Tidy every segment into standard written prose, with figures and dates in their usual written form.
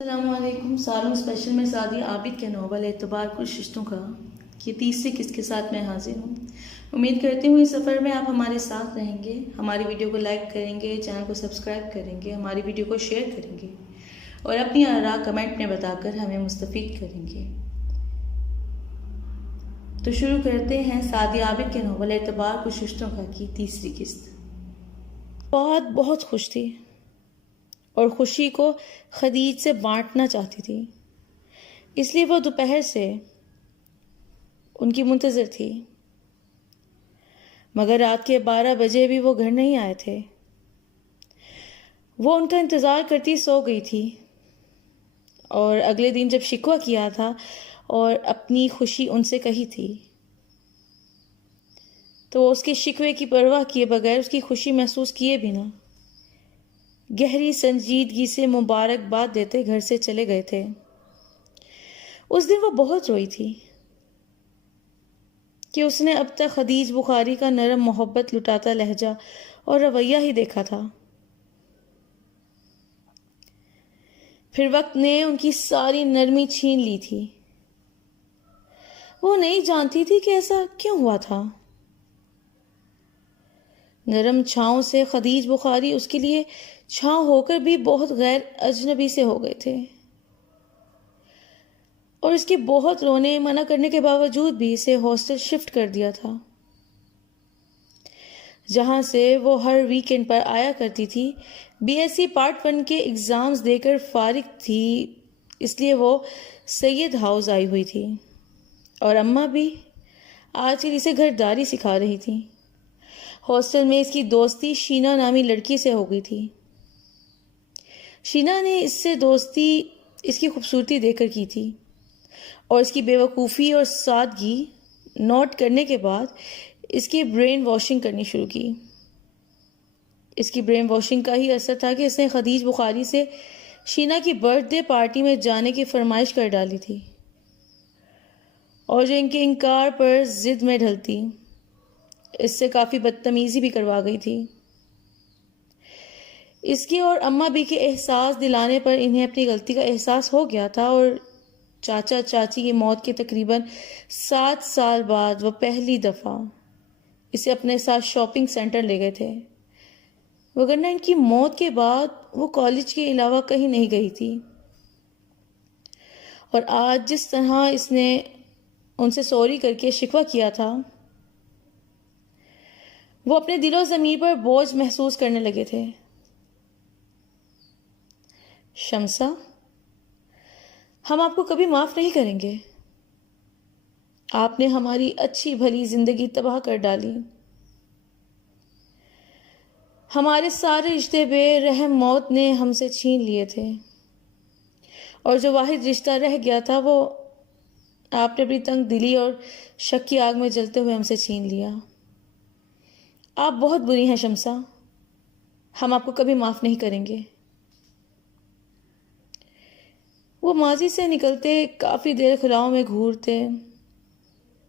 السلام علیکم. سالوں اسپیشل میں سعدیہ عابد کے ناول اعتبار کش رشتوں کا یہ تیسری قسط کے ساتھ میں حاضر ہوں. امید کرتی ہوں اس سفر میں آپ ہمارے ساتھ رہیں گے، ہماری ویڈیو کو لائک کریں گے، چینل کو سبسکرائب کریں گے، ہماری ویڈیو کو شیئر کریں گے اور اپنی آراء کمنٹ میں بتا کر ہمیں مستفید کریں گے. تو شروع کرتے ہیں سعدیہ عابد کے ناول اعتبار کش رشتوں کا کی تیسری قسط. فواد بہت خوش تھی اور خوشی کو خدیج سے بانٹنا چاہتی تھی، اس لیے وہ دوپہر سے ان کی منتظر تھی. مگر رات کے 12 بجے بھی وہ گھر نہیں آئے تھے. وہ ان کا انتظار کرتی سو گئی تھی اور اگلے دن جب شکوہ کیا تھا اور اپنی خوشی ان سے کہی تھی تو وہ اس کے شکوے کی پرواہ کیے بغیر اس کی خوشی محسوس کیے بنا گہری سنجیدگی سے مبارکباد دیتے گھر سے چلے گئے تھے. اس دن وہ بہت روئی تھی کہ اس نے اب تک خدیج بخاری کا نرم محبت لٹاتا لہجہ اور رویہ ہی دیکھا تھا. پھر وقت نے ان کی ساری نرمی چھین لی تھی. وہ نہیں جانتی تھی کہ ایسا کیوں ہوا تھا. نرم چھاؤں سے خدیج بخاری اس کے لیے چھاؤں ہو کر بھی بہت غیر اجنبی سے ہو گئے تھے، اور اس کے بہت رونے منع کرنے کے باوجود بھی اسے ہاسٹل شفٹ کر دیا تھا، جہاں سے وہ ہر ویکینڈ پر آیا کرتی تھی. BSc پارٹ 1 کے ایگزامز دے کر فارغ تھی، اس لیے وہ سید ہاؤس آئی ہوئی تھی اور اماں بھی آج کل اسے گھرداری سکھا رہی تھی. ہاسٹل میں اس کی دوستی شینا نامی لڑکی سے ہو گئی تھی. شینا نے اس سے دوستی اس کی خوبصورتی دیکھ کر کی تھی اور اس کی بے وقوفی اور سادگی نوٹ کرنے کے بعد اس کی برین واشنگ کرنی شروع کی. اس کی برین واشنگ کا ہی اثر تھا کہ اس نے خدیج بخاری سے شینا کی برتھ ڈے پارٹی میں جانے کی فرمائش کر ڈالی تھی اور جو ان کے انکار پر ضد میں ڈھلتی اس سے کافی بدتمیزی بھی کروا گئی تھی. اس کی اور اماں بھی کے احساس دلانے پر انہیں اپنی غلطی کا احساس ہو گیا تھا اور چاچا چاچی کی موت کے تقریباً 7 سال بعد وہ پہلی دفعہ اسے اپنے ساتھ شاپنگ سینٹر لے گئے تھے، وگرنہ ان کی موت کے بعد وہ کالج کے علاوہ کہیں نہیں گئی تھی. اور آج جس طرح اس نے ان سے سوری کر کے شکوہ کیا تھا، وہ اپنے دل و ضمیر پر بوجھ محسوس کرنے لگے تھے. شمسہ، ہم آپ کو کبھی معاف نہیں کریں گے. آپ نے ہماری اچھی بھلی زندگی تباہ کر ڈالی. ہمارے سارے رشتے بے رحم موت نے ہم سے چھین لیے تھے اور جو واحد رشتہ رہ گیا تھا وہ آپ نے اپنی تنگ دلی اور شک کی آگ میں جلتے ہوئے ہم سے چھین لیا. آپ بہت بری ہیں شمسہ، ہم آپ کو کبھی معاف نہیں کریں گے. وہ ماضی سے نکلتے کافی دیر خلاؤں میں گھورتے،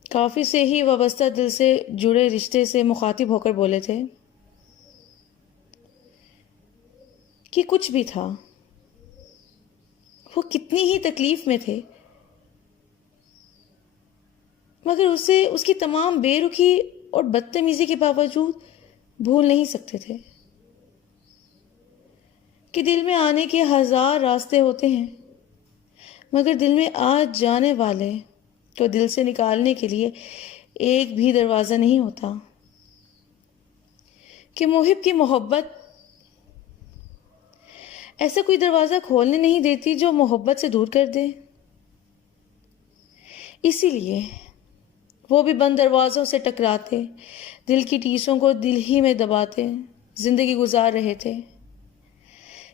کافی سے ہی وابستہ دل سے جڑے رشتے سے مخاطب ہو کر بولے تھے کہ کچھ بھی تھا، وہ کتنی ہی تکلیف میں تھے مگر اسے اس کی تمام بے رخی اور بدتمیزی کے باوجود بھول نہیں سکتے تھے کہ دل میں آنے کے 1000 راستے ہوتے ہیں مگر دل میں آج جانے والے کو دل سے نکالنے کے لیے ایک بھی دروازہ نہیں ہوتا، کہ محب کی محبت ایسا کوئی دروازہ کھولنے نہیں دیتی جو محبت سے دور کر دے. اسی لیے وہ بھی بند دروازوں سے ٹکراتے، دل کی ٹیسوں کو دل ہی میں دباتے زندگی گزار رہے تھے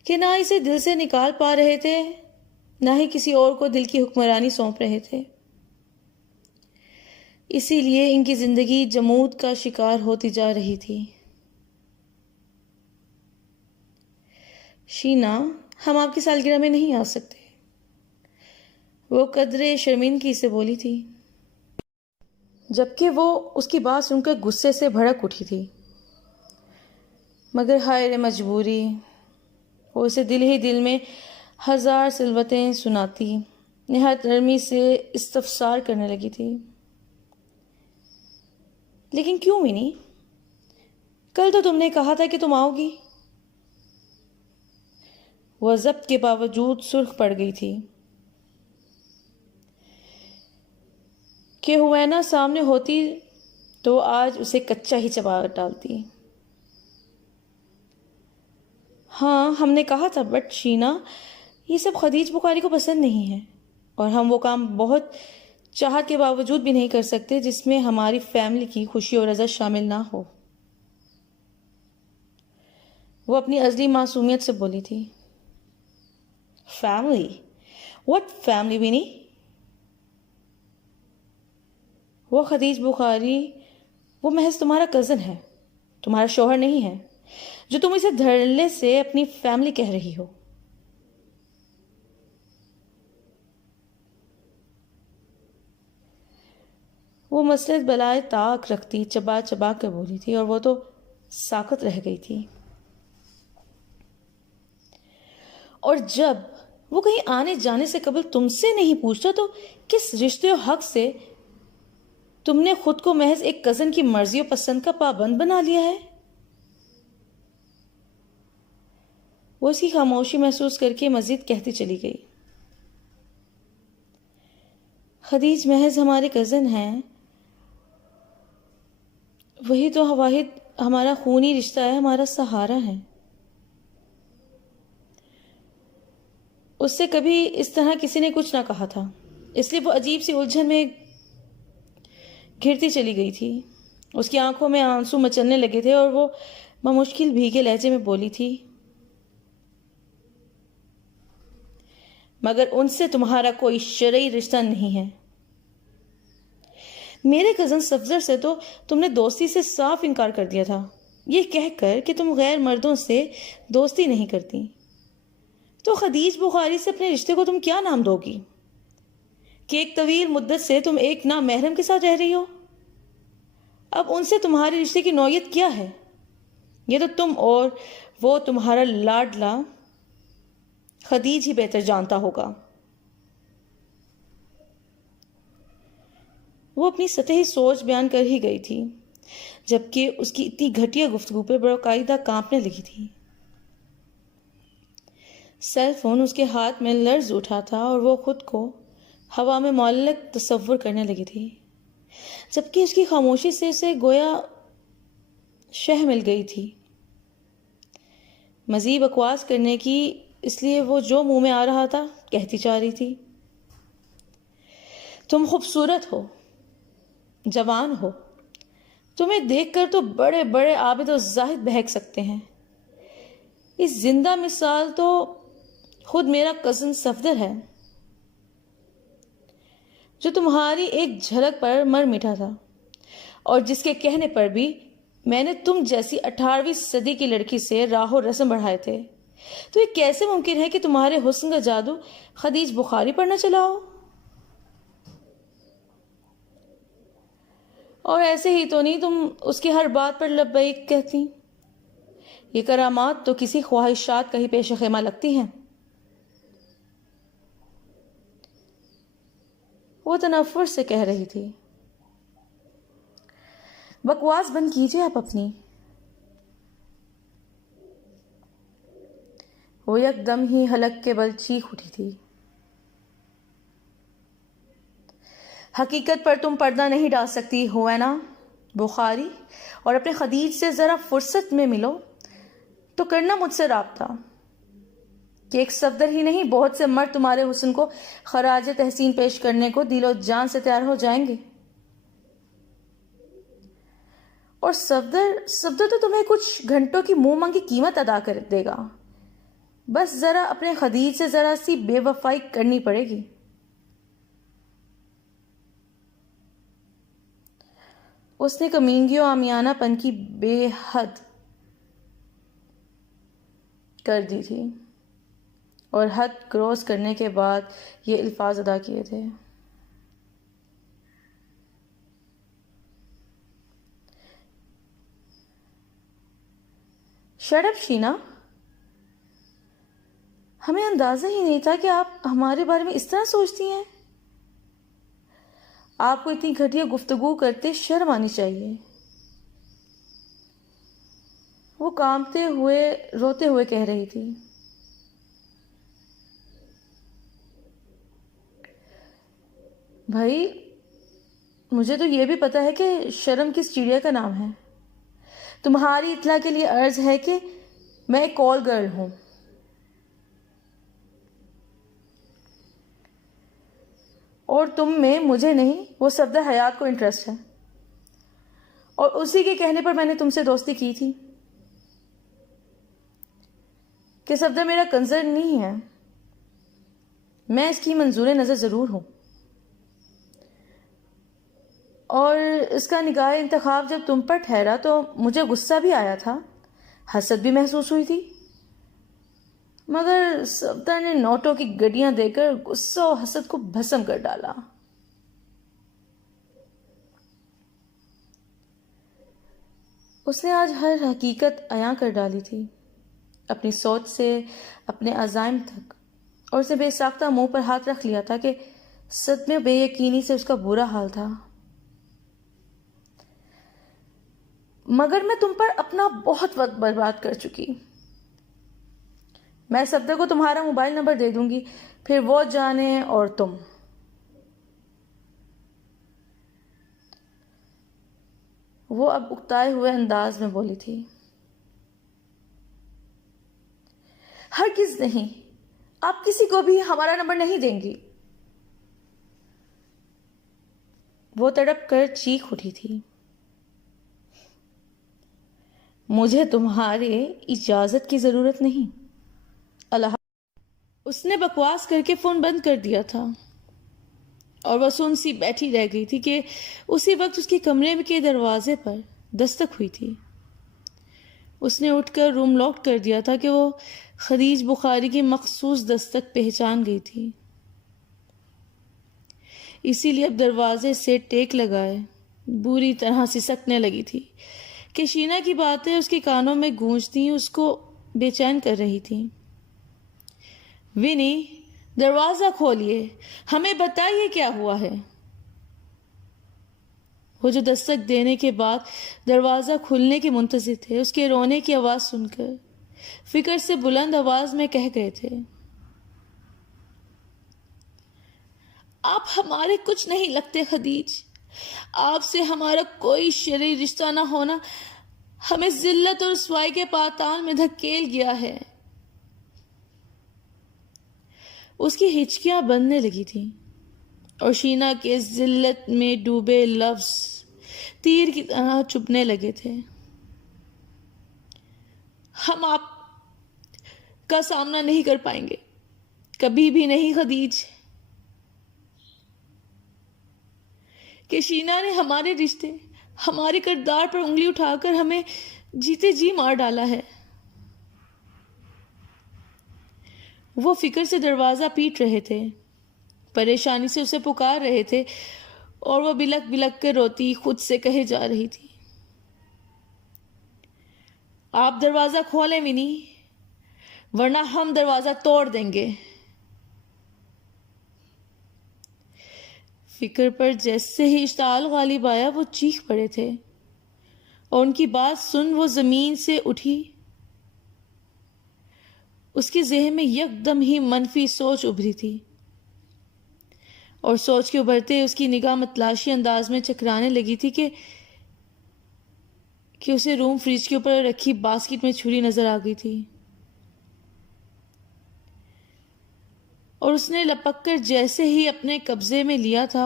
کہ نہ اسے دل سے نکال پا رہے تھے، نہ ہی کسی اور کو دل کی حکمرانی سونپ رہے تھے. اسی لیے ان کی زندگی جمود کا شکار ہوتی جا رہی تھی. شینا، ہم آپ کی سالگرہ میں نہیں آ سکتے، وہ قدرے شرمندگی سے بولی تھی، جبکہ وہ اس کی بات سن کر غصے سے بھڑک اٹھی تھی. مگر ہائے مجبوری، وہ اسے دل ہی دل میں ہزار سلوتیں سناتی، نہایت نرمی سے استفسار کرنے لگی تھی۔ لیکن کیوں منی؟ کل تو تم نے کہا تھا کہ تم آؤ گی۔ وہ ضبط کے باوجود سرخ پڑ گئی تھی کہ ہوینا سامنے ہوتی تو آج اسے کچا ہی چبا ڈالتی۔ ہاں ہم نے کہا تھا، بٹ شینا یہ سب خدیج بخاری کو پسند نہیں ہے، اور ہم وہ کام بہت چاہت کے باوجود بھی نہیں کر سکتے جس میں ہماری فیملی کی خوشی اور رضا شامل نہ ہو۔ وہ اپنی ازلی معصومیت سے بولی تھی۔ فیملی؟ واٹ فیملی ونی؟ وہ خدیج بخاری وہ محض تمہارا کزن ہے، تمہارا شوہر نہیں ہے، جو تم اسے دھڑلے سے اپنی فیملی کہہ رہی ہو۔ وہ مسلط بلائے طاق رکھتی چبا چبا کر بولی تھی، اور وہ تو ساکت رہ گئی تھی۔ اور جب وہ کہیں آنے جانے سے قبل تم سے نہیں پوچھتا تو کس رشتے و حق سے تم نے خود کو محض ایک کزن کی مرضی و پسند کا پابند بنا لیا ہے؟ وہ اس کی خاموشی محسوس کر کے مزید کہتی چلی گئی۔ خدیج محض ہمارے کزن ہیں، وہی تو واحد ہمارا خونی رشتہ ہے، ہمارا سہارا ہے۔ اس سے کبھی اس طرح کسی نے کچھ نہ کہا تھا، اس لیے وہ عجیب سی الجھن میں گھرتی چلی گئی تھی۔ اس کی آنکھوں میں آنسو مچلنے لگے تھے اور وہ بمشکل بھیگے لہجے میں بولی تھی، مگر ان سے تمہارا کوئی شرعی رشتہ نہیں ہے۔ میرے کزن صفدر سے تو تم نے دوستی سے صاف انکار کر دیا تھا، یہ کہہ کر کہ تم غیر مردوں سے دوستی نہیں کرتی۔ تو خدیج بخاری سے اپنے رشتے کو تم کیا نام دو گی کہ ایک طویل مدت سے تم ایک نامحرم کے ساتھ رہ رہی ہو؟ اب ان سے تمہارے رشتے کی نوعیت کیا ہے؟ یہ تو تم اور وہ تمہارا لاڈلا خدیج ہی بہتر جانتا ہوگا۔ وہ اپنی سطحی سوچ بیان کر ہی گئی تھی جبکہ اس کی اتنی گھٹیا گفتگو پہ باقاعدہ کانپنے لگی تھی۔ سیل فون اس کے ہاتھ میں لرز اٹھا تھا اور وہ خود کو ہوا میں معلق تصور کرنے لگی تھی، جبکہ اس کی خاموشی سے اسے گویا شہ مل گئی تھی مزید بکواس کرنے کی، اس لیے وہ جو منہ میں آ رہا تھا کہتی جا رہی تھی۔ تم خوبصورت ہو، جوان ہو، تمہیں دیکھ کر تو بڑے بڑے عابد و زاہد بہک سکتے ہیں۔ اس زندہ مثال تو خود میرا کزن صفدر ہے، جو تمہاری ایک جھلک پر مر مٹا تھا، اور جس کے کہنے پر بھی میں نے تم جیسی 18ویں صدی کی لڑکی سے راہ و رسم بڑھائے تھے۔ تو یہ کیسے ممکن ہے کہ تمہارے حسن کا جادو خدیج بخاری پر نہ چلا ہو؟ اور ایسے ہی تو نہیں تم اس کی ہر بات پر لبیک کہتی؟ یہ کرامات تو کسی خواہشات کا ہی پیش خیمہ لگتی ہیں۔ وہ تنفر سے کہہ رہی تھی۔ بکواس بند کیجیے آپ اپنی۔ وہ یک دم ہی حلق کے بل چیخ اٹھی تھی۔ حقیقت پر تم پردہ نہیں ڈال سکتی ہوینا بخاری، اور اپنے خدیج سے ذرا فرصت میں ملو تو کرنا مجھ سے رابطہ، کہ ایک صفدر ہی نہیں بہت سے مرد تمہارے حسن کو خراج تحسین پیش کرنے کو دل و جان سے تیار ہو جائیں گے۔ اور صفدر تو تمہیں کچھ گھنٹوں کی منہ مانگی قیمت ادا کر دے گا، بس ذرا اپنے خدیج سے ذرا سی بے وفائی کرنی پڑے گی۔ اس نے کمینگی و عامیانہ پن کی بے حد کر دی تھی اور حد کراس کرنے کے بعد یہ الفاظ ادا کیے تھے۔ شٹ اپ شینا، ہمیں اندازہ ہی نہیں تھا کہ آپ ہمارے بارے میں اس طرح سوچتی ہیں. آپ کو اتنی گھٹیا گفتگو کرتے شرم آنی چاہیے. وہ کانپتے ہوئے روتے ہوئے کہہ رہی تھی. بھائی مجھے تو یہ بھی پتا ہے کہ شرم کس چڑیا کا نام ہے. تمہاری اطلاع کے لیے عرض ہے کہ میں ایک کال گرل ہوں. اور تم میں مجھے نہیں وہ سبدہ حیات کو انٹرسٹ ہے، اور اسی کے کہنے پر میں نے تم سے دوستی کی تھی. کہ سبدہ میرا کنسرن نہیں ہے، میں اس کی منظور نظر ضرور ہوں. اور اس کا نگاہ انتخاب جب تم پر ٹھہرا تو مجھے غصہ بھی آیا تھا، حسد بھی محسوس ہوئی تھی، مگر سبدہ نے نوٹوں کی گڈیاں دے کر غصہ و حسد کو بھسم کر ڈالا. اس نے آج ہر حقیقت عیاں کر ڈالی تھی، اپنی سوچ سے اپنے عزائم تک، اور اسے بے ساختہ منہ پر ہاتھ رکھ لیا تھا کہ صدمے بے یقینی سے اس کا برا حال تھا. مگر میں تم پر اپنا بہت وقت برباد کر چکی. میں سبدہ کو تمہارا موبائل نمبر دے دوں گی، پھر وہ جانے اور تم. وہ اب اکتائے ہوئے انداز میں بولی تھی. ہرگز نہیں، آپ کسی کو بھی ہمارا نمبر نہیں دیں گی. وہ تڑپ کر چیخ اٹھی تھی. مجھے تمہارے اجازت کی ضرورت نہیں. اللہ. اس نے بکواس کر کے فون بند کر دیا تھا، اور وہ سن سی بیٹھی رہ گئی تھی کہ اسی وقت اس کے کمرے کے دروازے پر دستک ہوئی تھی. اس نے اٹھ کر روم لاک کر دیا تھا کہ وہ خدیج بخاری کی مخصوص دستک پہچان گئی تھی. اسی لیے اب دروازے سے ٹیک لگائے بری طرح سسکنے لگی تھی کہ شینا کی باتیں اس کے کانوں میں گونجتی اس کو بے چین کر رہی تھی. ونی، دروازہ کھولیے، ہمیں بتائیے کیا ہوا ہے. وہ جو دستک دینے کے بعد دروازہ کھلنے کے منتظر تھے، اس کے رونے کی آواز سن کر فکر سے بلند آواز میں کہہ گئے تھے. آپ ہمارے کچھ نہیں لگتے خدیج. آپ سے ہمارا کوئی شرعی رشتہ نہ ہونا ہمیں ذلت اور رسوائی کے پاتال میں دھکیل گیا ہے. اس کی ہچکیاں بننے لگی تھیں اور شینا کے ذلت میں ڈوبے لفظ تیر کی طرح چبھنے لگے تھے. ہم آپ کا سامنا نہیں کر پائیں گے، کبھی بھی نہیں خدیج. کہ شینا نے ہمارے رشتے، ہمارے کردار پر انگلی اٹھا کر ہمیں جیتے جی مار ڈالا ہے. وہ فکر سے دروازہ پیٹ رہے تھے، پریشانی سے اسے پکار رہے تھے، اور وہ بلک بلک کر روتی خود سے کہے جا رہی تھی. آپ دروازہ کھولیں ونی، ورنہ ہم دروازہ توڑ دیں گے. فکر پر جیسے ہی اشتعال غالب آیا وہ چیخ پڑے تھے، اور ان کی بات سن وہ زمین سے اٹھی. اس کے ذہن میں یکدم ہی منفی سوچ ابھری تھی، اور سوچ کے ابھرتے اس کی نگاہ متلاشی انداز میں چکرانے لگی تھی کہ اسے روم فریج کے اوپر رکھی باسکٹ میں چھری نظر آ گئی تھی. اور اس نے لپک کر جیسے ہی اپنے قبضے میں لیا تھا،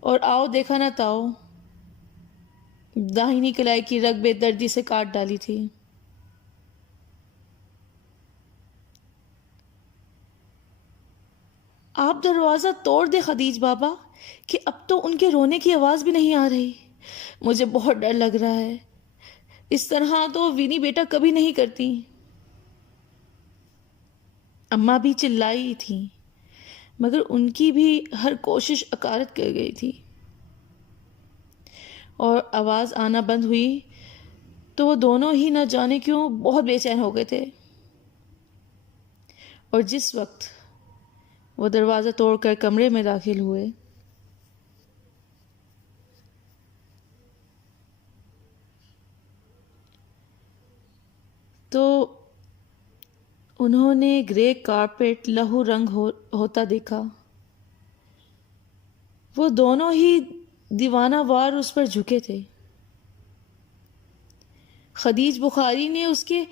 اور آؤ دیکھا نہ تاؤ، داہنی کلائی کی رگ بے دردی سے کاٹ ڈالی تھی. آپ دروازہ توڑ دے خدیج بابا، کہ اب تو ان کے رونے کی آواز بھی نہیں آ رہی. مجھے بہت ڈر لگ رہا ہے، اس طرح تو ونی بیٹا کبھی نہیں کرتی. اماں بھی چلائی تھی، مگر ان کی بھی ہر کوشش اکارت کر گئی تھی، اور آواز آنا بند ہوئی تو وہ دونوں ہی نہ جانے کیوں بہت بے چین ہو گئے تھے. اور جس وقت وہ دروازہ توڑ کر کمرے میں داخل ہوئے تو انہوں نے گرے کارپیٹ لہو رنگ ہوتا دیکھا. وہ دونوں ہی دیوانہ وار اس پر جھکے تھے. خدیج بخاری نے اس کے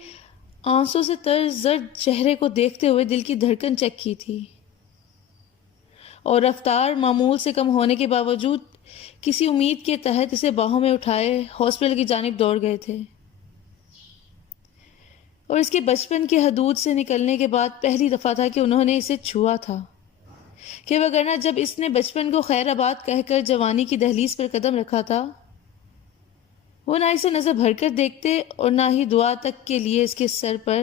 آنسوں سے تر زرد چہرے کو دیکھتے ہوئے دل کی دھڑکن چیک کی تھی اور رفتار معمول سے کم ہونے کے باوجود کسی امید کے تحت اسے باہوں میں اٹھائے ہاسپٹل کی جانب دوڑ گئے تھے. اور اس کے بچپن کے حدود سے نکلنے کے بعد پہلی دفعہ تھا کہ انہوں نے اسے چھوا تھا، کہ وگرنہ جب اس نے بچپن کو خیر آباد کہہ کر جوانی کی دہلیز پر قدم رکھا تھا، وہ نہ اسے نظر بھر کر دیکھتے اور نہ ہی دعا تک کے لیے اس کے سر پر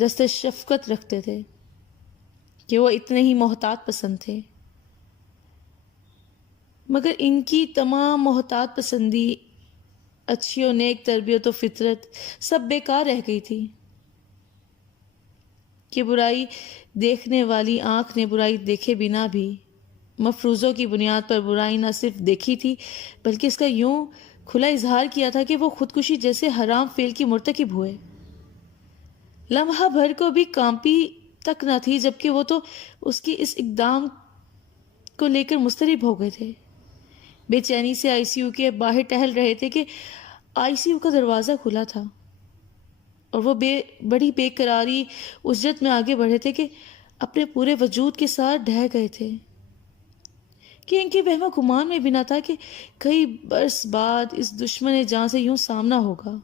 دست شفقت رکھتے تھے کہ وہ اتنے ہی محتاط پسند تھے. مگر ان کی تمام محتاط پسندی، اچھی و نیک تربیت و فطرت سب بیکار رہ گئی تھی کہ برائی دیکھنے والی آنکھ نے برائی دیکھے بنا بھی مفروضوں کی بنیاد پر برائی نہ صرف دیکھی تھی بلکہ اس کا یوں کھلا اظہار کیا تھا کہ وہ خودکشی جیسے حرام فعل کی مرتکب ہوئے. لمحہ بھر کو بھی کانپی تک نہ تھی جبکہ وہ تو اس کی اس اقدام کو لے کر مضطرب ہو گئے تھے. بے چینی سے آئی سی یو کے باہر ٹہل رہے تھے کہ آئی سی یو کا دروازہ کھلا تھا اور وہ بڑی بے قراری اجرت میں آگے بڑھے تھے کہ اپنے پورے وجود کے ساتھ ڈھہ گئے تھے کہ ان کے وہم و گمان میں بھی نہ تھا کہ کئی برس بعد اس دشمن جان سے یوں سامنا ہوگا.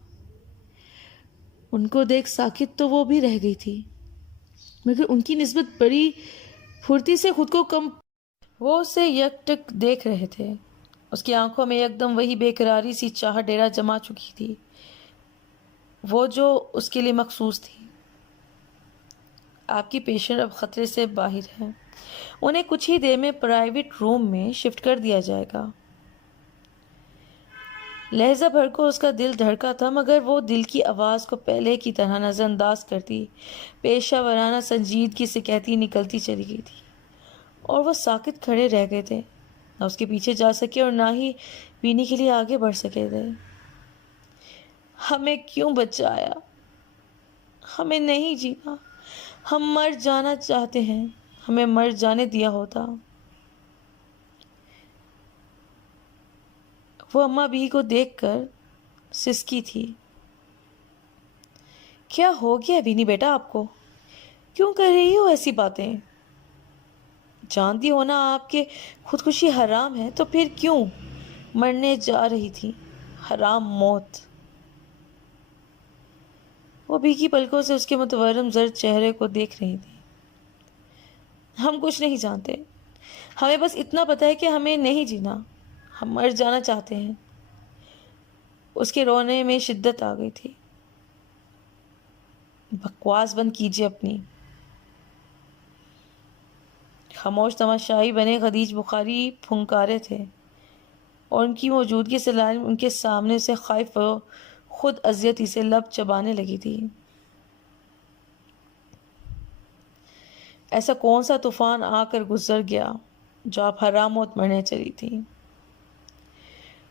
ان کو دیکھ ساکت تو وہ بھی رہ گئی تھی مگر ان کی نسبت بڑی پھرتی سے خود کو کم وہ اسے یک ٹک دیکھ رہے تھے. اس کی آنکھوں میں یکدم وہی بے قراری سی چاہ ڈیرا جما چکی تھی، وہ جو اس کے لیے مخصوص تھی. آپ کی پیشنٹ اب خطرے سے باہر ہے، انہیں کچھ ہی دیر میں پرائیویٹ روم میں شفٹ کر دیا جائے گا. لہجہ بھر کو اس کا دل دھڑکا تھا مگر وہ دل کی آواز کو پہلے کی طرح نظر انداز کرتی پیشہ ورانہ سنجیدگی سے کہتی نکلتی چلی گئی تھی اور وہ ساکت کھڑے رہ گئے تھے، نہ اس کے پیچھے جا سکے اور نہ ہی پینے کے لیے آگے بڑھ سکے تھے. ہمیں کیوں بچایا؟ ہمیں نہیں جینا، ہم مر جانا چاہتے ہیں، ہمیں مر جانے دیا ہوتا. وہ اماں بھی کو دیکھ کر سسکی تھی. کیا ہو گیا بینی بیٹا آپ کو؟ کیوں کر رہی ہو ایسی باتیں؟ جانتی ہو نا آپ کے خودکشی حرام ہے، تو پھر کیوں مرنے جا رہی تھی؟ حرام موت. وہ بھیگی پلکوں سے اس کے متورم زرد چہرے کو دیکھ رہی تھی. ہم کچھ نہیں جانتے، ہمیں بس اتنا پتہ ہے کہ ہمیں نہیں جینا، ہم مر جانا چاہتے ہیں. اس کے رونے میں شدت آ گئی تھی. بکواس بند کیجیے اپنی. خاموش تماشائی بنے خدیج بخاری پھنکارے تھے اور ان کی موجودگی سے لازم ان کے سامنے سے خائف و خود اذیتی سے لب چبانے لگی تھی. ایسا کون سا طوفان آ کر گزر گیا جو آپ حرام موت مرنے چلی تھی؟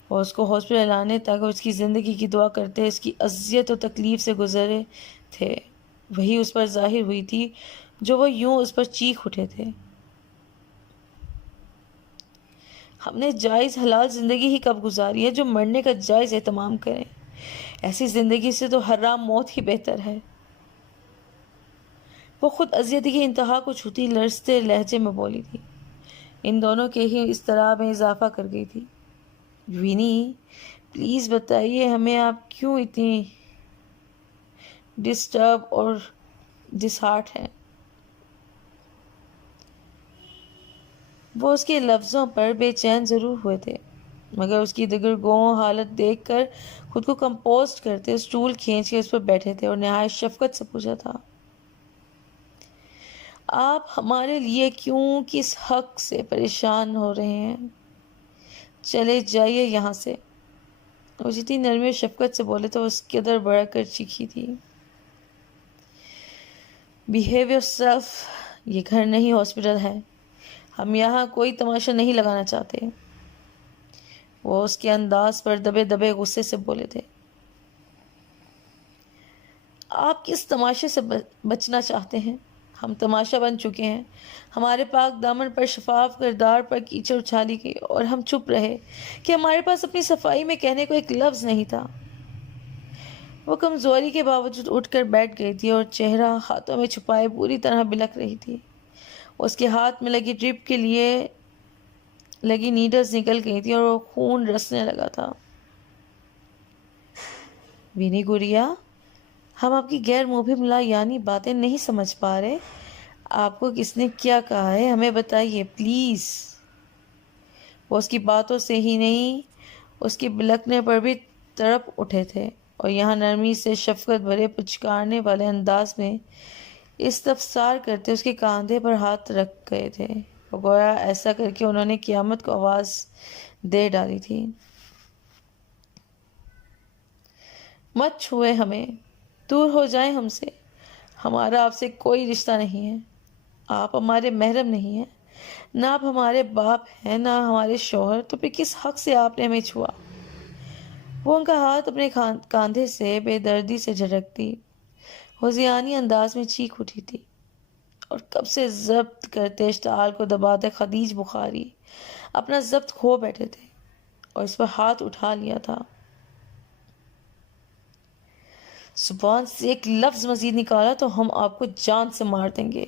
اور اس کو ہاسپٹل لانے تک اس کی زندگی کی دعا کرتے اس کی اذیت و تکلیف سے گزرے تھے، وہی اس پر ظاہر ہوئی تھی جو وہ یوں اس پر چیخ اٹھے تھے. ہم نے جائز حلال زندگی ہی کب گزاری ہے جو مرنے کا جائز اہتمام کریں؟ ایسی زندگی سے تو حرام موت ہی بہتر ہے. وہ خود اذیتی کی انتہا کو چھوتی لرزتے لہجے میں بولی تھی. ان دونوں کے ہی اضطراب میں اضافہ کر گئی تھی. وینی پلیز بتائیے ہمیں آپ کیوں اتنی ڈسٹرب اور ڈس ہارٹ ہیں؟ وہ اس کے لفظوں پر بے چین ضرور ہوئے تھے مگر اس کی دگرگوں حالت دیکھ کر خود کو کمپوزڈ کرتے اسٹول کھینچ کے اس پر بیٹھے تھے اور نہایت شفقت سے پوچھا تھا. آپ ہمارے لیے کیوں کس حق سے پریشان ہو رہے ہیں؟ چلے جائیے یہاں سے. وہ جتنی نرمی و شفقت سے بولے تو اس قدر بڑھ کر چیخی تھی. Behave yourself. یہ گھر نہیں ہاسپٹل ہے، ہم یہاں کوئی تماشا نہیں لگانا چاہتے۔ وہ اس کے انداز پر دبے دبے غصے سے بولے تھے۔ آپ کس تماشے سے بچنا چاہتے ہیں؟ ہم تماشا بن چکے ہیں، ہمارے پاک دامن پر شفاف کردار پر کیچڑ اچھالی گئی اور ہم چپ رہے کہ ہمارے پاس اپنی صفائی میں کہنے کو ایک لفظ نہیں تھا۔ وہ کمزوری کے باوجود اٹھ کر بیٹھ گئی تھی اور چہرہ ہاتھوں میں چھپائے پوری طرح بلک رہی تھی۔ اس کے ہاتھ میں لگی ڈرپ کے لیے لگی نیڈلز نکل گئی تھی اور وہ خون رسنے لگا تھا۔ وینی گڑیا، ہم آپ کی غیر مبہم لا یعنی باتیں نہیں سمجھ پا رہے۔ آپ کو کس نے کیا کہا ہے؟ ہمیں بتائیے پلیز۔ وہ اس کی باتوں سے ہی نہیں، اس کے بلکنے پر بھی تڑپ اٹھے تھے اور یہاں نرمی سے شفقت بھرے پچکارنے والے انداز میں استفسار کرتے اس کے کاندھے پر ہاتھ رکھ گئے تھے۔ وہ گویا ایسا کر کے انہوں نے قیامت کو آواز دے ڈالی تھی۔ مت چھوئے ہمیں، دور ہو جائیں ہم سے، ہمارا آپ سے کوئی رشتہ نہیں ہے، آپ ہمارے محرم نہیں ہیں، نہ آپ ہمارے باپ ہیں نہ ہمارے شوہر، تو پھر کس حق سے آپ نے ہمیں چھوا؟ وہ ان کا ہاتھ اپنے کاندھے سے بے دردی سے جھٹکتی ہوزیانی انداز میں چیخ اٹھی تھی اور کب سے ضبط کرتے اشتعال کو دباتے خدیج بخاری اپنا ضبط کھو بیٹھے تھے اور اس پر ہاتھ اٹھا لیا تھا۔ زبان سے ایک لفظ مزید نکالا تو ہم آپ کو جان سے مار دیں گے،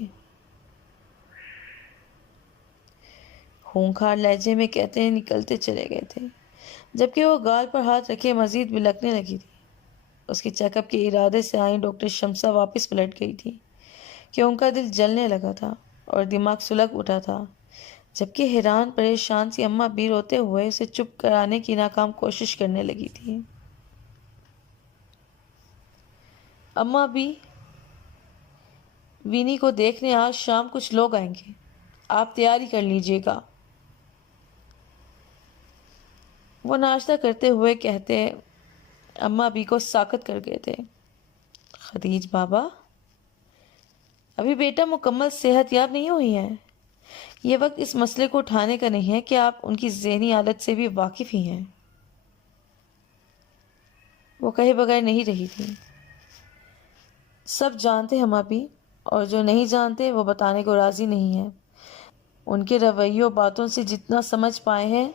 خونخوار لہجے میں کہتے نکلتے چلے گئے تھے، جبکہ وہ گال پر ہاتھ رکھے مزید بلکنے لگی تھی۔ اس کے چیک اپ کے ارادے سے آئی ڈاکٹر شمسہ واپس پلٹ گئی تھی کہ ان کا دل جلنے لگا تھا اور دماغ سلگ اٹھا تھا، جبکہ حیران پریشان سی اماں بھی روتے ہوئے اسے چپ کرانے کی ناکام کوشش کرنے لگی تھی۔ اماں بھی، وینی کو دیکھنے آج شام کچھ لوگ آئیں گے، آپ تیاری کر لیجئے گا۔ وہ ناشتہ کرتے ہوئے کہتے اماں بھی کو ساکت کر گئے تھے۔ خدیج بابا، ابھی بیٹا مکمل صحت یاب نہیں ہوئی ہے، یہ وقت اس مسئلے کو اٹھانے کا نہیں ہے کہ آپ ان کی ذہنی حالت سے بھی واقف ہی ہیں۔ وہ کہے بغیر نہیں رہی تھی۔ سب جانتے ہم ابھی، اور جو نہیں جانتے وہ بتانے کو راضی نہیں ہے۔ ان کے رویوں باتوں سے جتنا سمجھ پائے ہیں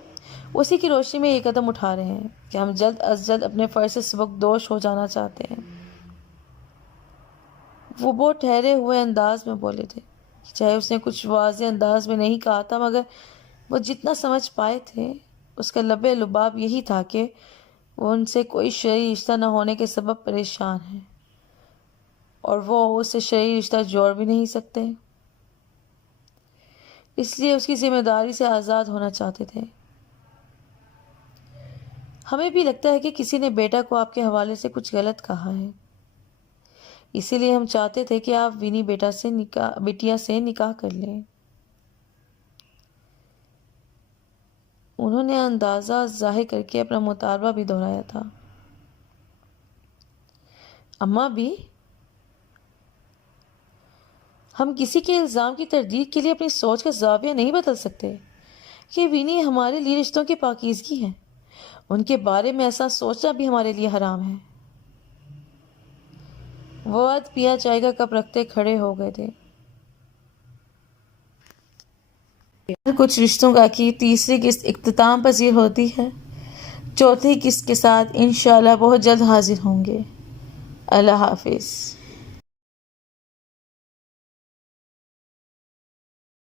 اسی کی روشنی میں یہ قدم اٹھا رہے ہیں کہ ہم جلد از جلد اپنے فرض سے سبکدوش ہو جانا چاہتے ہیں۔ وہ بہت ٹھہرے ہوئے انداز میں بولے تھے، چاہے اس نے کچھ واضح انداز میں نہیں کہا تھا، مگر وہ جتنا سمجھ پائے تھے اس کا لب لباب یہی تھا کہ وہ ان سے کوئی شرعی رشتہ نہ ہونے کے سبب پریشان ہے اور وہ اس سے شرعی رشتہ جوڑ بھی نہیں سکتے، اس لیے اس کی ذمہ داری سے آزاد ہونا چاہتے تھے۔ ہمیں بھی لگتا ہے کہ کسی نے بیٹا کو آپ کے حوالے سے کچھ غلط کہا ہے، اسی لیے ہم چاہتے تھے کہ آپ وینی بیٹیا سے نکاح کر لیں۔ انہوں نے اندازہ ظاہر کر کے اپنا مطالبہ بھی دہرایا تھا۔ اماں بھی، ہم کسی کے الزام کی تردید کے لیے اپنی سوچ کا زاویہ نہیں بدل سکتے کہ وینی ہمارے لیے رشتوں کی پاکیزگی ہے، ان کے بارے میں ایسا سوچنا بھی ہمارے لیے حرام ہے۔ وہ عد پیا چائے کا کپ رکھتے کھڑے ہو گئے تھے۔ کچھ رشتوں کا کی تیسری قسط اختتام پذیر ہوتی ہے، چوتھی قسط کے ساتھ انشاءاللہ بہت جلد حاضر ہوں گے۔ اللہ حافظ۔